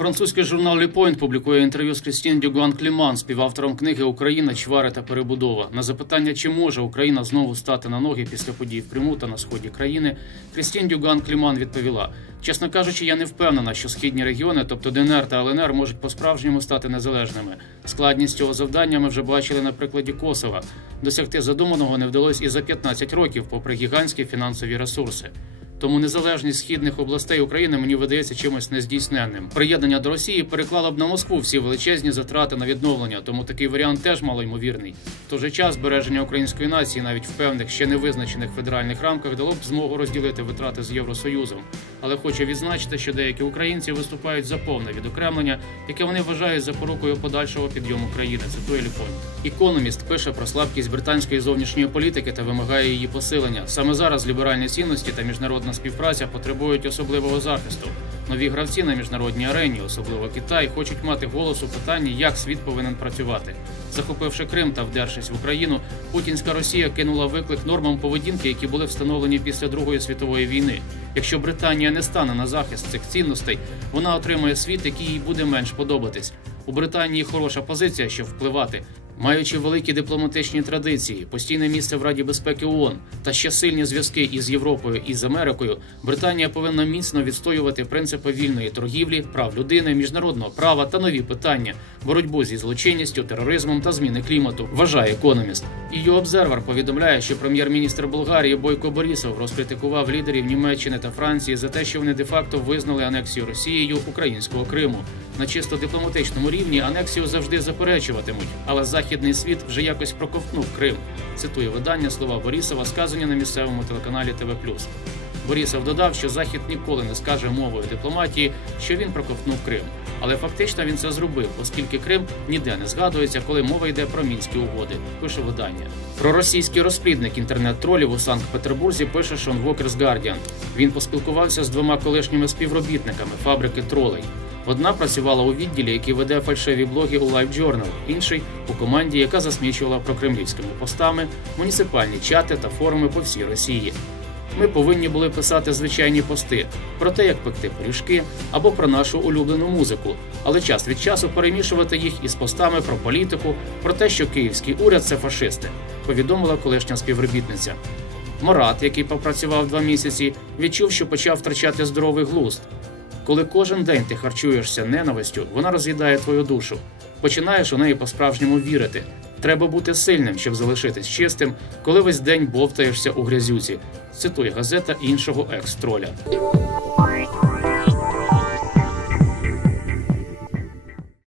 Французький журнал Point публікує інтерв'ю з Крістін Дюган Кліман, співавтором книги Україна, чвари та перебудова. На запитання, чи може Україна знову стати на ноги після подій в Криму та на сході країни, Крістін Дюган Кліман відповіла: чесно кажучи, я не впевнена, що східні регіони, тобто ДНР та ЛНР, можуть по-справжньому стати незалежними. Складність цього завдання ми вже бачили на прикладі Косова. Досягти задуманого не вдалося і за 15 років, попри гігантські фінансові ресурси. Тому незалежність східних областей України мені видається чимось нездійсненним. Приєднання до Росії переклало б на Москву всі величезні затрати на відновлення, тому такий варіант теж малоймовірний. В той же час збереження української нації навіть в певних ще не визначених федеральних рамках дало б змогу розділити витрати з Євросоюзом. Але хочу відзначити, що деякі українці виступають за повне відокремлення, яке вони вважають запорукою подальшого підйому країни. Цитує Ліпон. Ікономіст пише про слабкість британської зовнішньої політики та вимагає її посилення. Саме зараз ліберальні цінності та міжнародна співпраця потребують особливого захисту. Нові гравці на міжнародній арені, особливо Китай, хочуть мати голос у питанні, як світ повинен працювати. Захопивши Крим та вдершись в Україну, путінська Росія кинула виклик нормам поведінки, які були встановлені після Другої світової війни. Якщо Британія не стане на захист цих цінностей, вона отримає світ, який їй буде менш подобатись. У Британії хороша позиція, щоб впливати, маючи великі дипломатичні традиції, постійне місце в Раді безпеки ООН та ще сильні зв'язки із Європою і з Америкою, Британія повинна міцно відстоювати принципи вільної торгівлі, прав людини, міжнародного права та нові питання, боротьбу зі злочинністю, тероризмом та зміни клімату. Вважає економіст. EU Обзервер повідомляє, що прем'єр-міністр Болгарії Бойко Борісов розкритикував лідерів Німеччини та Франції за те, що вони де-факто визнали анексію Росією українського Криму. На чисто дипломатичному рівні анексію завжди заперечуватимуть, але західний світ вже якось проковтнув Крим. Цитує видання слова Борісова, сказані на місцевому телеканалі ТВ+. Борісов додав, що Захід ніколи не скаже мовою дипломатії, що він проковтнув Крим. Але фактично він це зробив, оскільки Крим ніде не згадується, коли мова йде про мінські угоди. Пише видання. Про російський розплідник інтернет-тролів у Санкт-Петербурзі пише Шон Вокерс Гардіан. Він поспілкувався з двома колишніми співробітниками фабрики тролей. Одна працювала у відділі, який веде фальшиві блоги у LiveJournal, інший у команді, яка засмічувала прокремлівськими постами муніципальні чати та форуми по всій Росії. Ми повинні були писати звичайні пости про те, як пекти пиріжки або про нашу улюблену музику, але час від часу перемішувати їх із постами про політику, про те, що київський уряд це фашисти, повідомила колишня співробітниця. Морат, який попрацював два місяці, відчув, що почав втрачати здоровий глузд. Коли кожен день ти харчуєшся ненавистю, вона роз'їдає твою душу. Починаєш у неї по-справжньому вірити. Треба бути сильним, щоб залишитись чистим, коли весь день бовтаєшся у грязюці. Цитує газета іншого екс-троля.